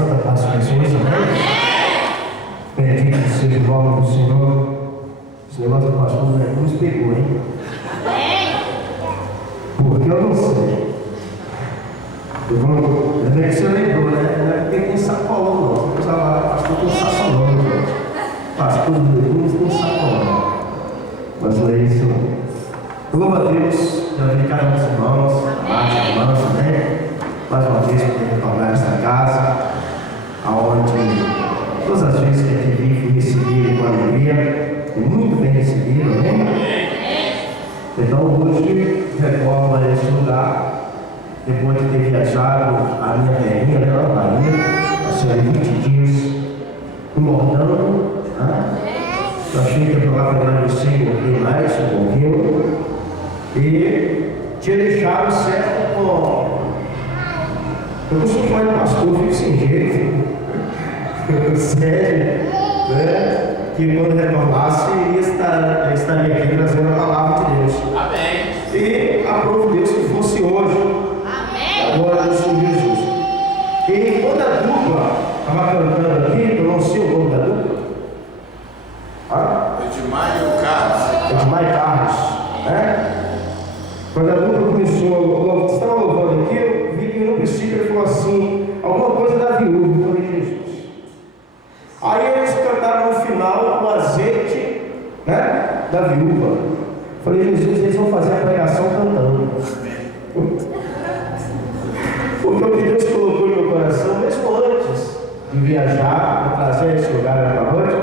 Santa Paz de Jesus, amém? Bendito seja o nome do Senhor. Esse negócio do pastor nos pegou, hein? Porque eu não sei. Ainda que você lembrou, né? Não é porque tem sacolão, não. Você usava pastor com sacolão, né? Pastor de Jesus com sacolão. Mas não é isso, não. Louva a Deus, já vi cada um dos irmãos, amigos, irmãos, né? Mais uma vez, poder retornar esta casa, aonde todas as vezes que aqui vim, fui recebido com alegria, e muito bem recebido, né? Então, hoje, retorno a este lugar. Depois de ter viajado a minha terrinha, né, na Bahia, passei 20 dias engordando, né? Eu achei que eu estava emagrecer, engordei mais, um pouquinho, e tinha deixado certo com. Eu costumo falar de pastor, fico sem jeito, sério, né? Que quando retornasse, estaria aqui trazendo a palavra de Deus. Amém. E aprove Deus que fosse hoje. Glória ao Senhor Jesus. E quando a dupla estava cantando aqui, eu não sei o nome da dupla. Edmar e o Carlos. Edmar e Carlos, né? Quando a dupla começou, estava louvando aqui, eu vi que no princípio ele falou assim, alguma coisa da viúva. Eu falei, Jesus. Aí eles cantaram no final o azeite, né, da viúva. Eu falei, Jesus, eles vão fazer a pregação cantando. Porque o que Deus colocou no meu coração, mesmo antes de viajar, para trazer esse lugar para noite,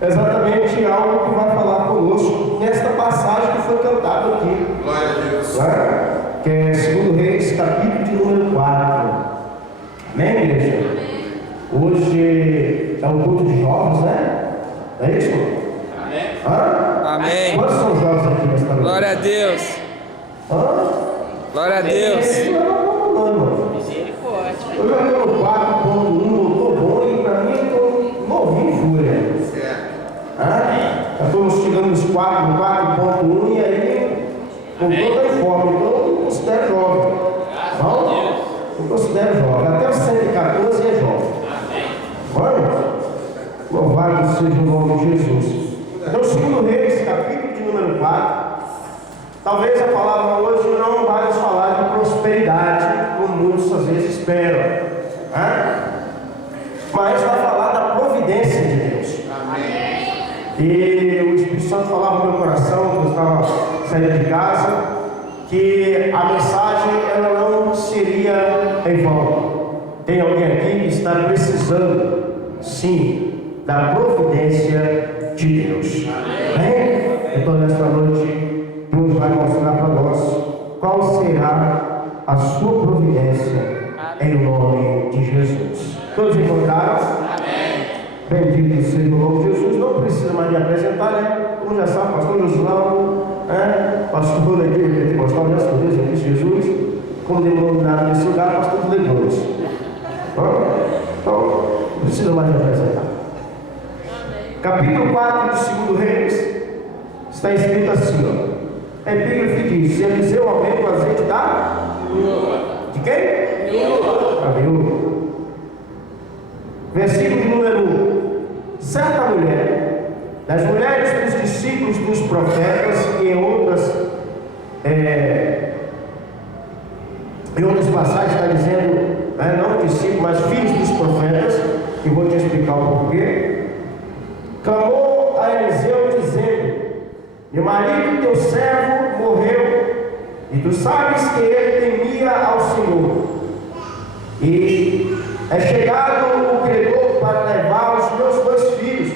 é exatamente algo que vai falar conosco nesta passagem que foi cantada aqui. Glória a Deus. Né? Que é 2 Reis, capítulo de número 4. Amém, igreja? Hoje é um culto de jovens, né? É isso? Amém. Amém. Quantos são jovens aqui nesta noite? Glória a Deus. Glória a Deus. Eu já tenho 4.1, estou bom e para mim estou novinho em fúria. Já estamos chegando nos 4.1 e aí com toda a forma, então eu me considero jovem. Não? Eu considero jovem. Até os 114 é jovem. Vamos? Louvado seja o nome de Jesus. Então, 2 Reis, capítulo de número 4. Talvez a palavra hoje não vai nos falar de prosperidade, como muitos às vezes esperam, né? Mas vai falar da providência de Deus. Amém. E o Espírito Santo falava no meu coração, quando eu estava saindo de casa, que a mensagem ela não seria em vão. Tem alguém aqui que está precisando, sim, da providência de Deus. Amém? Então, nesta noite, Deus vai mostrar para nós qual será a sua providência em nome de Jesus. Todos encontraram? Amém. Bendito seja o nome de Jesus. Não precisa mais me apresentar, né? Como já sabe, pastor Josulão, né? Pastor da igreja pentecostal de Astoreza, em Cristo Jesus, como denominado nesse lugar, pastor dos leitores. Então, não precisa mais me apresentar. Capítulo 4 de 2 Reis está escrito assim, ó. Epígrafe diz: Eliseu aumenta o azeite da viúva. De quem? Viúva. A viúva. Versículo de número 1. Certa mulher, das mulheres dos discípulos dos profetas e em outras passagens está dizendo, não discípulos, mas filhos dos profetas, que vou te explicar o porquê, clamou a Eliseu dizendo: meu marido, teu servo, morreu, e tu sabes que ele temia ao Senhor. E é chegado o credor para levar os meus 2 filhos,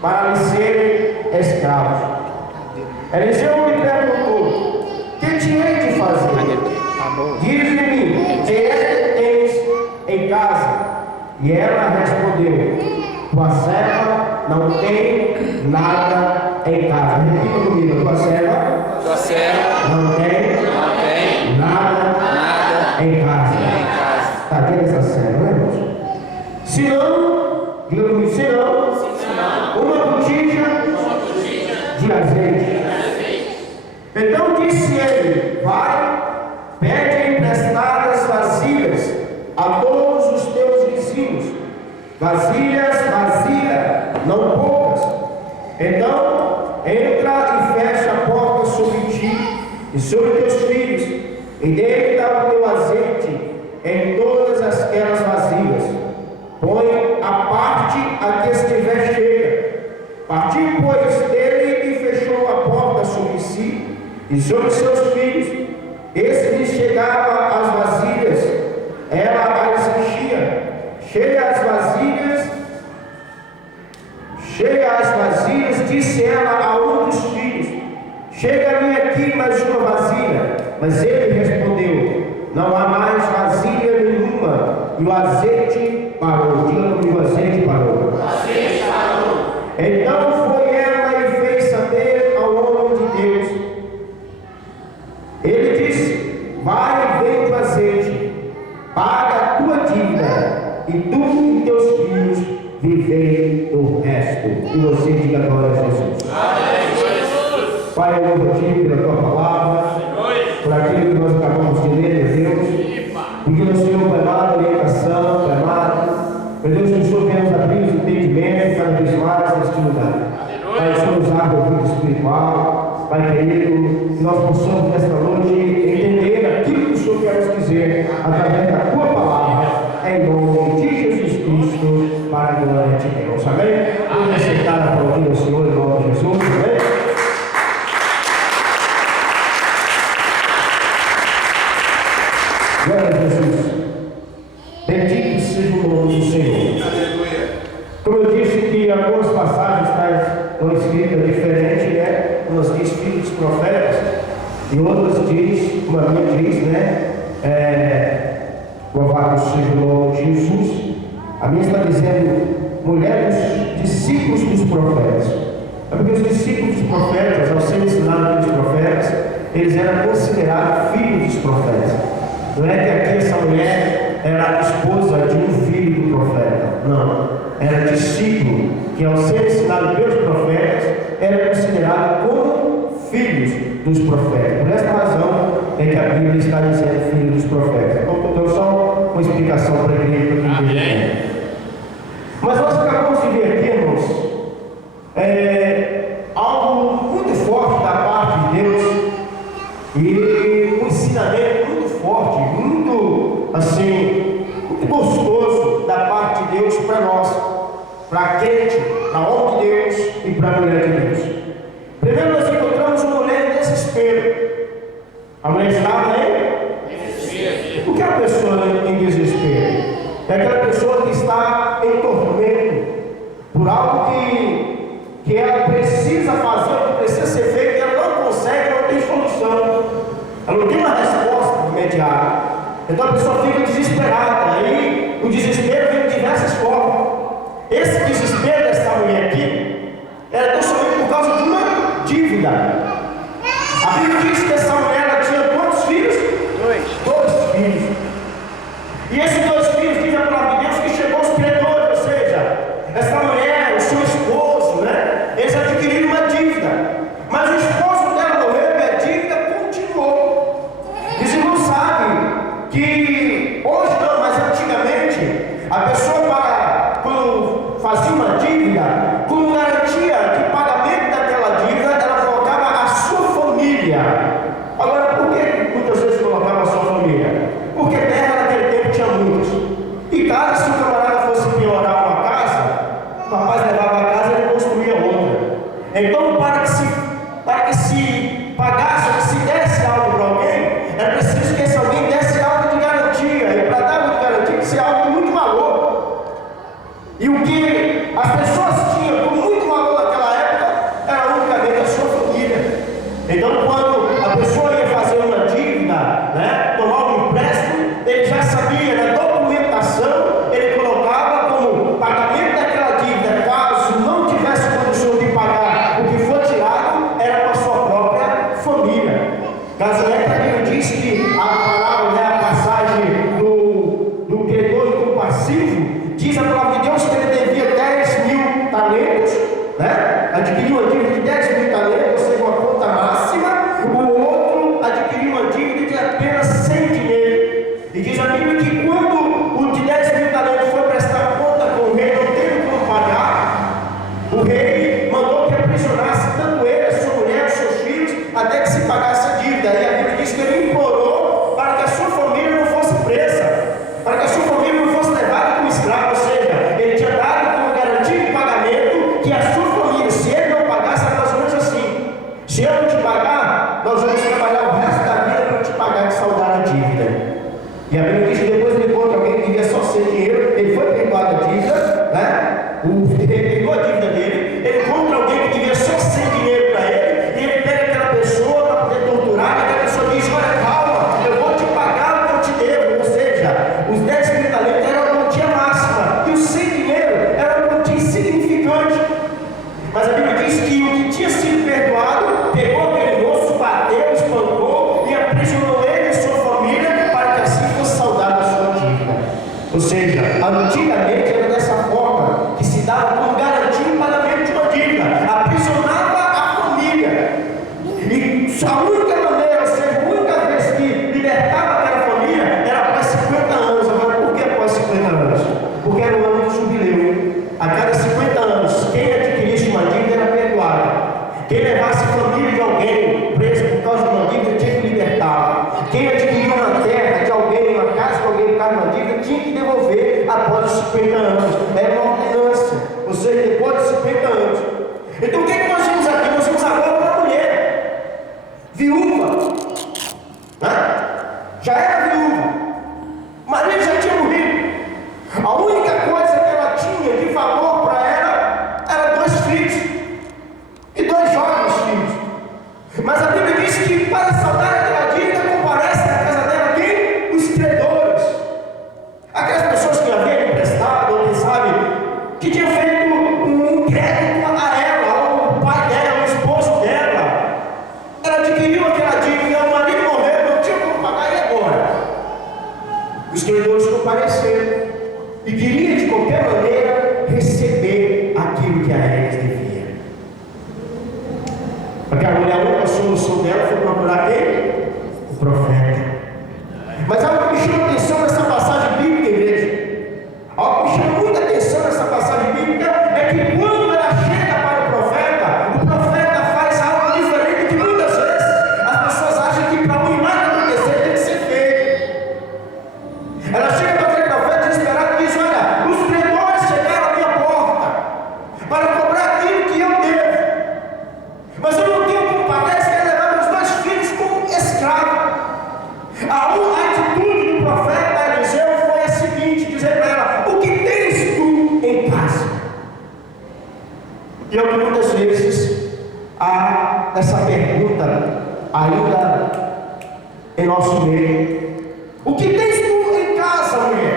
para lhe serem escravos. Eliseu me perguntou: que te hei de fazer? Diz-me, que tens em casa? E ela respondeu: tua serva não tem nada em casa. Repita comigo: tua serva não tem nada em casa. Está vendo essa serva, né, irmãos? Se não, diga comigo, se não, uma botija de azeite. Então disse ele: vai, pede emprestadas vasilhas a todos os teus vizinhos vasilhas vazias, não poucas. Então, entra e fecha a porta sobre ti e sobre teus filhos, e deita o teu azeite em todas aquelas vasilhas. Põe a parte a que estiver cheia. Partiu, pois, dele e fechou a porta sobre si e sobre seus filhos. Esse lhe chegava as vasilhas, ela as enchia. Cheia as vasilhas, disse ela a um dos filhos: chega-me aqui mais uma vasilha. Mas ele respondeu: não há mais vasilha nenhuma. E o azeite parou. Diga comigo: o azeite parou. Então foi ela e fez saber ao homem de Deus. Ele disse: vai e vende o azeite, paga a tua dívida, e tu e teus filhos vivei o resto. E você diga glória a Jesus. Pai, eu louvo a ti pela tua palavra, por aquilo que nós acabamos de ler, meu Deus. Pedindo ao Senhor, Pai amado, orientação, Pai amado. Meu Deus, que o Senhor venha nos abrir o entendimento cada vez mais neste lugar. Pai, o Senhor nos abre o ouvido espiritual. Pai querido, que nós possamos nesta noite entender aquilo que o Senhor quer nos dizer através da tua palavra, em nome de Jesus Cristo, para a glória de Deus. Amém? Vamos aceitar a palavra do Senhor em nome de Jesus. Amém? Glória a Jesus. Bendito seja o nome do Senhor. Aleluia. Como eu disse que algumas passagens estão escritas diferente, né? Umas diz filhos dos profetas e outras diz, como a minha diz, né? Louvado seja o nome de Jesus. A minha está dizendo mulher dos discípulos dos profetas. É porque os discípulos dos profetas, ao serem ensinados pelos profetas, eles eram considerados filhos dos profetas. Não é que aqui essa mulher era esposa de um filho do profeta. Não. Era discípulo que, ao ser ensinado pelos profetas, era considerado como filhos dos profetas. Por esta razão é que a Bíblia está dizendo filho dos profetas. Então, só uma explicação para a igreja. Mas nós acabamos de ver aqui, irmãos, algo muito forte da parte de Deus e um ensinamento muito forte, muito assim, muito gostoso da parte de Deus para nós, para crente, para homem de Deus e para mulher de Deus. Primeiro nós encontramos uma mulher em desespero. A mulher estava em desespero. O que é uma pessoa em desespero? É aquela pessoa que está em tormento por algo que ela precisa fazer, que precisa ser feito, e ela não consegue, não tem solução. Ela não tem uma resposta imediata. Então a pessoa fica desesperada. Aí o desespero vem de diversas formas. Esse desespero dessa mulher aqui era tão somente por causa de uma dívida. A Bíblia diz que essa mulher ela tinha quantos filhos? Dois filhos. E esses dois filhos, diz a palavra de Deus, que chegou aos credores, ou seja, essa mulher, o seu esposo, né? Eles adquiriram uma dívida. Mas o esposo dela morreu e a dívida continuou. Os irmãos sabem que hoje não, mas antigamente, a pessoa quando fazia uma dívida, como garantia de pagamento daquela dívida, ela colocava a sua família. Agora, por que muitas vezes colocava a sua família? Porque terra naquele tempo tinha muitas. E caso se o camarada fosse piorar uma casa, o rapaz levava a casa e ele construía outra. Então, para que se pagasse, que se desse algo para alguém, era preciso que esse alguém desse algo de garantia. E para dar algo de garantia, que seja algo de muito valor. E o que as pessoas tinham com muito valor naquela época era unicamente a sua família. Então, quando a pessoa ia fazer uma dívida, né, tomar um empréstimo, ele já sabia na documentação, ele colocava como pagamento daquela dívida. Caso não tivesse condição de pagar, o que for tirado era para a sua própria família. Caso é que a Bíblia diz que a palavra, né, a passagem do credor incompassivo, diz a palavra de Deus que ele devia 10.000 Antigamente era dessa forma que se dava como garantia o pagamento de uma dívida, aprisionava a família. E a única maneira, ou seja, a única vez que libertava aquela família era após 50 anos. Agora, por que após 50 anos? Porque era o ano do jubileu. A cada 50 anos, quem adquirisse uma dívida era perdoado. Quem levasse a família de alguém preso por causa de uma dívida tinha que libertar. Quem adquiriu uma terra de alguém, uma casa de alguém por causa de uma dívida, tinha que devolver após os 50 anos. Era uma ordenança, ou seja, depois de 50 anos. Então o que nós vimos aqui? Nós vimos agora uma mulher viúva, né? Já era viúva, o marido já tinha morrido. A única coisa que ela tinha de valor para ela era 2 filhos e 2 jovens filhos. Mas a Bíblia diz que para saldar aquela dívida comparece na casa dela quem? Os credores. Aquelas pessoas que haviam emprestado, ou quem sabe, que tinham feito um crédito a ela, ao pai dela, ao esposo dela. Ela adquiriu aquela dívida, o marido morreu, não tinha como pagar, e agora? Os credores compareceram e queriam de qualquer maneira receber aquilo que a eles devia. Aquela mulher, a única solução dela foi procurar quem? O profeta. Mas algo que me chama atenção nessa passagem bíblica, igreja, algo que me chama muita atenção nessa passagem bíblica é que quando ela chega para o profeta faz algo diferente que muitas vezes as pessoas acham que para um milagre acontecer tem que ser feito. Ela chega para aquele profeta desesperado e diz: olha, os credores chegaram à minha porta para cobrar aquilo que eu devo, mas eu não tenho como pagar, eles querem levar meus 2 filhos como escravo. A atitude do profeta Eliseu foi a seguinte: dizer para ela: o que tens tu em casa? E eu, muitas vezes há essa pergunta ainda em nosso meio: o que tens tu em casa, mulher?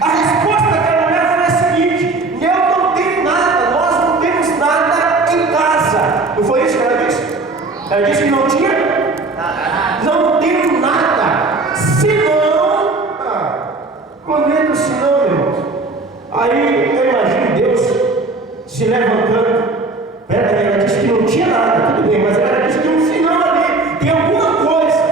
A resposta daquela mulher foi a seguinte: eu não tenho nada, nós não temos nada em casa. Não foi isso que ela disse? Ela disse que não tinha? Não tenho nada, senão. Quando entra o senão, irmãos, aí eu imagino Deus se levantando. Ela disse que não tinha nada, tudo bem, mas ela disse que um senão ali, tem alguma coisa,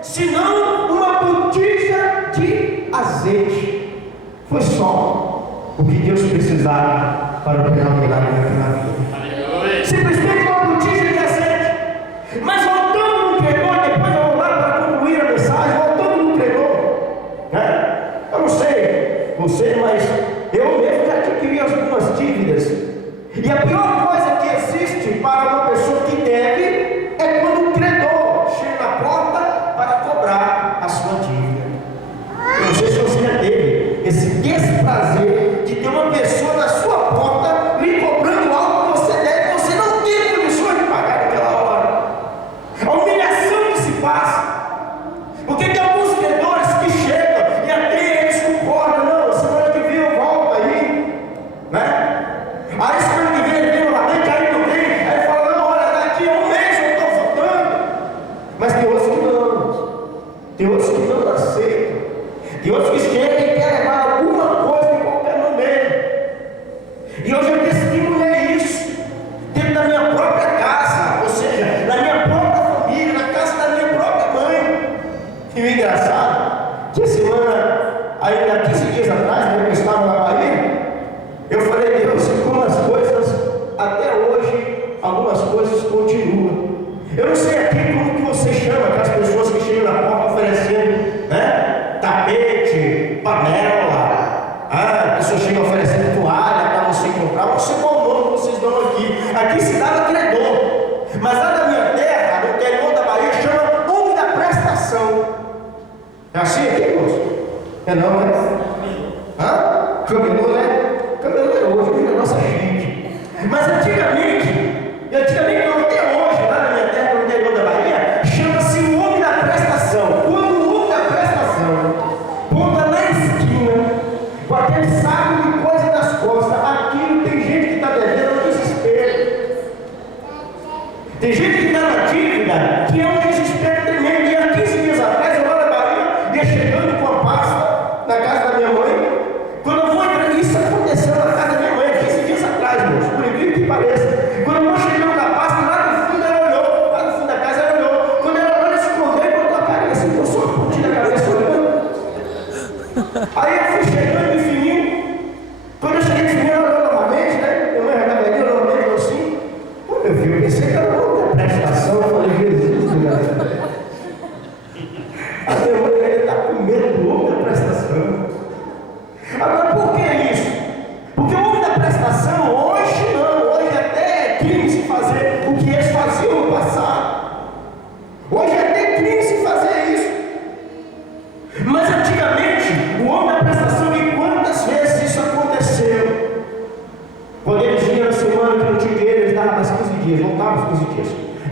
senão uma botija de azeite. Foi só o que Deus precisava para operar um milagre naquela vida. Simplesmente uma botija de azeite. Mas voltando no credor, depois eu vou lá para concluir a mensagem, voltando no credor, né? Eu não sei você, mas eu mesmo já adquiri algumas dívidas. E a pior coisa que existe para uma pessoa que deve é quando o credor chega na porta para cobrar a sua dívida. Eu não sei se você já teve esse desprazer de ter uma pessoa na sua porta lhe cobrando algo que você deve, você não tem condições de pagar naquela hora. A humilhação que se passa. Porque tem alguns credores que chegam e até eles concordam: não, semana que vem eu volto aí, né? Aí semana que vem ele vem novamente, aí não vem, aí ele fala: não, olha, daqui a um mês eu estou voltando. Mas tem outros que não, tem outros que não aceitam, tem outros que chegam e querem levar alguma coisa de qualquer maneira. E hoje eu testemunhei isso dentro da minha própria casa, ou seja, na minha própria família, na casa da minha própria mãe. E o engraçado, que a semana, ainda 15 dias atrás, né, eu estava na Bahia, eu falei: Deus, algumas coisas, até hoje, algumas coisas continuam. Eu não sei aqui como que você chama aquelas pessoas que chegam na porta oferecendo, né, tapete, panela, a pessoa chega oferecendo toalha para você comprar. Não sei qual nome que vocês dão aqui. Aqui se dava credor, mas lá na minha terra, no interior da Bahia, chama homem da prestação. É assim aqui, moço? É não, né? Camelô, né? Camelô é hoje é a nossa gente. Mas antigamente, não, até hoje, lá na minha terra, no interior da Bahia, chama-se o homem da prestação. Quando o homem da prestação ponta na esquina, com aquele saco de coisa nas costas, aquilo tem gente que está devendo no desespero. Tem gente que está na dívida, que é um desespero tremendo. E há 15 dias atrás, eu lá na Bahia, ia chegando com a pasta na casa da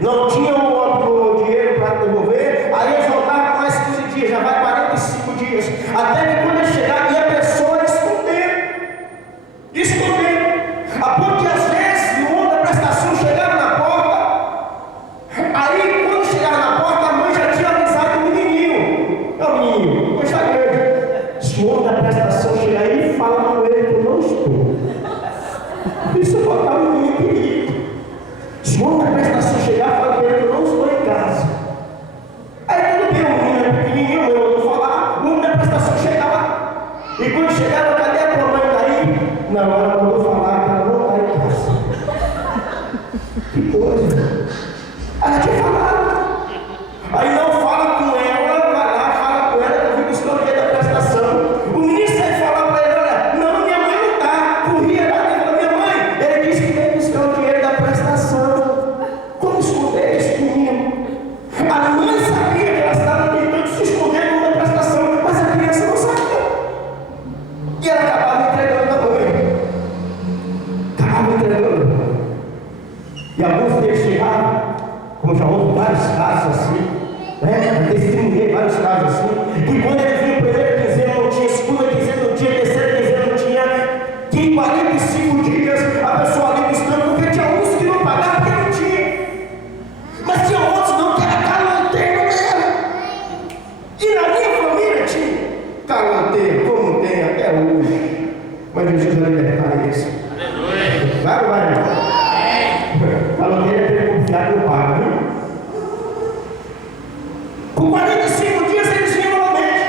não tinha o dinheiro para devolver, aí eles voltavam com mais 15 dias, já vai 45 dias, até que quando eles chegaram, e a pessoa escondendo, a ponto que às vezes no mundo da prestação chegaram na porta, aí quando chegaram na porta, a mãe já tinha avisado o menininho, hoje está grande, se o homem da prestação chegar aí, fala com ele que eu não estou. Isso é botar o menino em perigo. Se o homem da prestação chegar, fala com ele que eu não estou em casa. Aí tudo bem, o menino é pequenininho, eu não vou falar, o homem da prestação chegava. E quando chegaram, cadê a tua mãe? Está aí? Na hora eu vou falar que ela não está em casa. Que coisa. Ela tinha falado. Aí não fala com ela, vai lá, fala com ela que eu vim buscar o dinheiro da prestação. O menino sai falar para ele, olha, não, minha mãe não está. Corria lá e falou, minha mãe, ele disse que veio buscar o dinheiro da prestação. Como esconder esse menino? A mãe sabia que ela estava tentando se esconder da prestação, mas a criança não sabia. E ela acabava entregando a mãe. Acabava entregando. E alguns deles chegavam, como já houve vários casos assim, né? Eu testemunhei vários casos assim, que quando ele viu o primeiro quinzena não tinha, segunda quinzena não tinha, terceira quinzena não tinha, que em 45 dias a pessoa ali buscando, porque tinha uns que não pagavam porque não tinha, mas tinha outros não, que era caloteiro mesmo. E na minha família tinha caloteiro, como tem até hoje, mas Jesus vai libertar isso. Vai ou vai não? Caloteiro é ter confiado no pai, viu? Com 45 dias eles vinham novamente.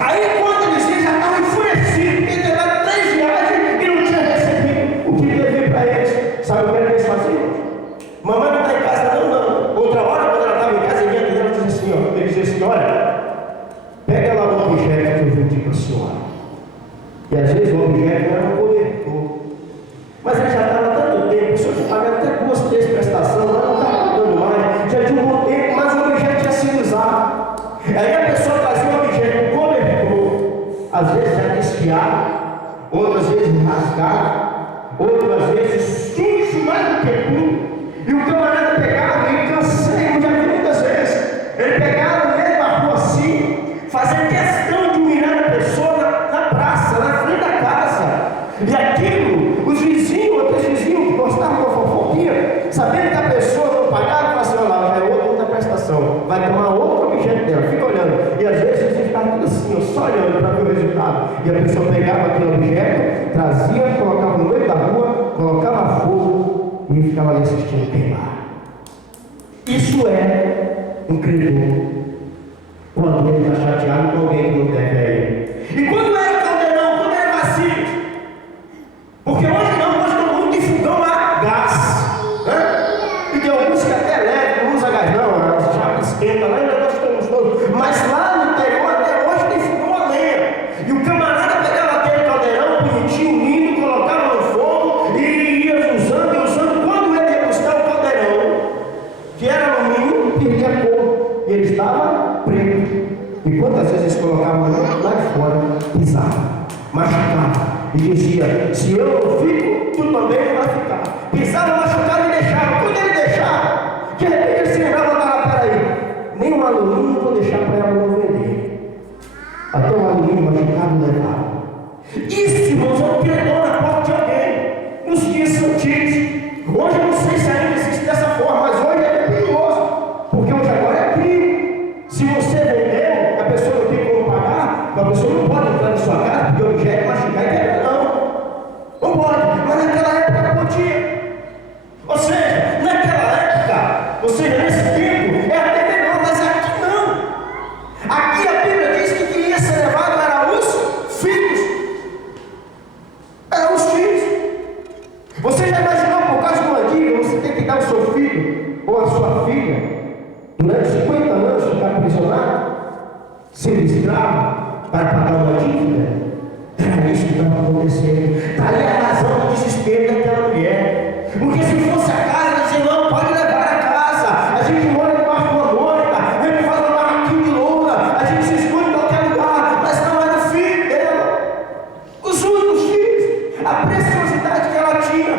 Aí quando eles vinham, já estavam enfurecidos, porque tinha dado 3 viagens e não tinha recebido o que devia para eles. Sabe o que eles faziam? Mamãe não está em casa, não. Outra hora, quando ela estava em casa, ela dizia assim, ó, ele dizia assim, olha, pega lá o objeto que eu vendi para a senhora. E às vezes o objeto era um cobertor. Mas ele já estava há tanto tempo, o senhor tinha pagado até 2, 3 prestações, mas não estava pagando mais, já tinha um bom tempo, mas o objeto tinha sido usado. Aí a pessoa trazia um objeto, um cobertor, às vezes já desfiado, outras vezes rasgado, outras vezes sujo mais do que tudo. E o camarada pegava e cansei, eu já vi muitas vezes, ele pegava no meio da rua assim, fazendo questão de humilhar a pessoa na praça, na frente da casa. E aquilo, os vizinhos, outros vizinhos que gostavam da fofoquinha, sabendo que a pessoa não pagava, falavam assim, olha lá, vai outra prestação, vai tomar outro objeto dela, fica olhando. E às vezes eles ficavam tudo assim, só olhando para ver o resultado. E a pessoa pegava aquele objeto, trazia, colocava no meio da rua, colocava fogo e ficava ali assistindo queimar. Isso é um credor, quando ele está chateado com alguém que não deve a ele. E quando era caldeirão, quando era vazio, porque hoje todo mundo tem fogão a gás, né? E tem alguns que até elétrico, não usa gás não, já esquenta lá e nós estamos todos. Mas lá no interior até hoje tem fogão a lenha. E o camarada pegava aquele caldeirão bonitinho, lindo, colocava no fogo e ia usando. Quando ele ia buscar o caldeirão, que era alumínio, perdia a cor. E ele estava preto. E quantas vezes eles colocavam lá de fora, pisava, machucava. E dizia, se eu não fico, tu também não vai ficar. Pisava, machucava e deixava. Quando ele deixava, de repente ele se lembrava, peraí, nem um alumínio eu vou deixar para ela não vender. Até um alumínio machucado levava. Isso, irmãos, é um credor na porta de alguém. Nos dias antigos. Hoje eu não sei se ainda existe dessa forma, mas hoje é perigoso. Porque hoje agora é crime. Se você vender, a pessoa não tem como pagar, a pessoa não pode entrar na sua casa, porque o objeto machucar e quebrar. Não pode, mas naquela época podia. Ou seja, naquela época, nesse tempo, é até melhor, mas aqui não. Aqui a Bíblia diz que quem ia ser levado eram os filhos. Eram os filhos. Você já imaginou, por causa de uma dívida, você tem que dar o seu filho ou a sua filha durante 50 anos ficar aprisionado, ser escravo para pagar uma dívida? Era isso que estava acontecendo. Está ali a razão do desespero daquela mulher. Porque se fosse a casa, dizia, não, pode levar a casa. A gente mora debaixo de uma mônica, a gente faz um barraquinho de lona, a gente se esconde em qualquer lugar. Mas não era o filho dela. Os únicos filhos. A preciosidade que ela tinha.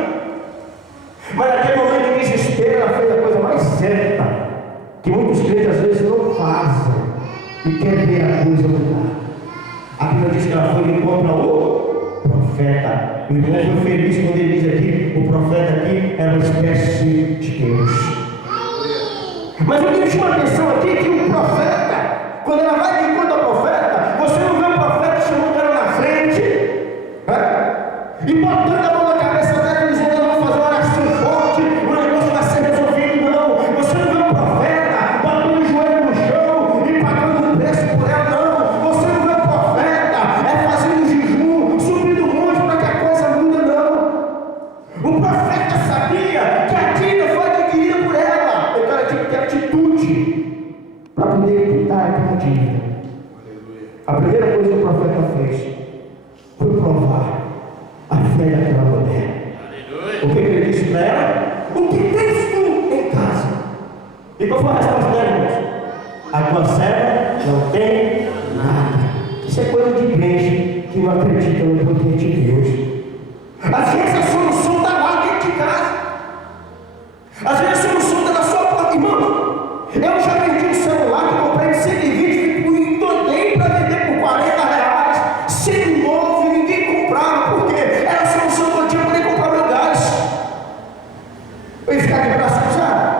Mas naquele momento de desespero, ela fez a coisa mais e quer ver a coisa mudar. A Bíblia diz que ela foi de contra o profeta. O irmão foi feliz quando ele diz aqui: o profeta aqui era uma espécie de Deus. Mas o que me chama a atenção aqui é que o profeta, quando ela vai de contra o profeta, você não vê o profeta chamando ela na frente, e botando a mão na cabeça dela e dizendo: eu vou fazer uma oração forte, o negócio vai ser resolvido. Não, você não vê o profeta batendo o joelho no chão e pagando um preço por ela. Não, você não vê o profeta fazendo jejum, subindo o monte para que a coisa mude. Não, o profeta sabia que a dívida foi adquirida por ela. O cara tinha que ter atitude para poder quitar aquela dívida. A primeira coisa que o profeta fez foi provar a fé daquela mulher. O que ele disse para ela? O que tens tu em casa? E qual foi a resposta dela, irmãos? A tua serva não tem nada. Isso é coisa de crente que não acredita no poder de Deus. Às vezes a solução está lá dentro de casa. Às vezes a solução está na sua porta. Irmão, eu já vendi um celular que eu comprei de 120 e doidei para vender por 40 reais. Sendo novo e ninguém comprava, porque era a solução que eu tinha para nem comprar meu gás. Eu ia ficar de braço cruzado.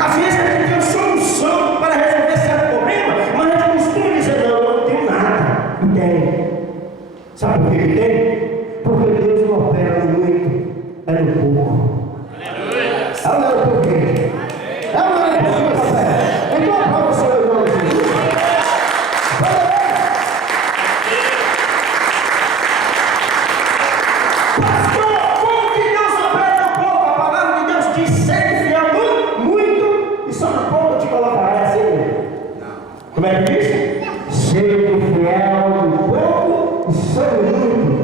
Às vezes a gente tem uma solução para resolver certo problema, mas a gente costuma dizer: não, eu não tenho nada. E tem. Sabe por que tem? Porque Deus não opera no muito, é no pouco. Ela não é por quê? Ela não é por quê, café? Então aprova o Senhor em nome de Jesus. Pastor, como que Deus opera no pouco? A palavra de Deus diz: seja fiel no muito e só no pouco te colocará. É assim? Como é que diz? Seja fiel no pouco e só no muito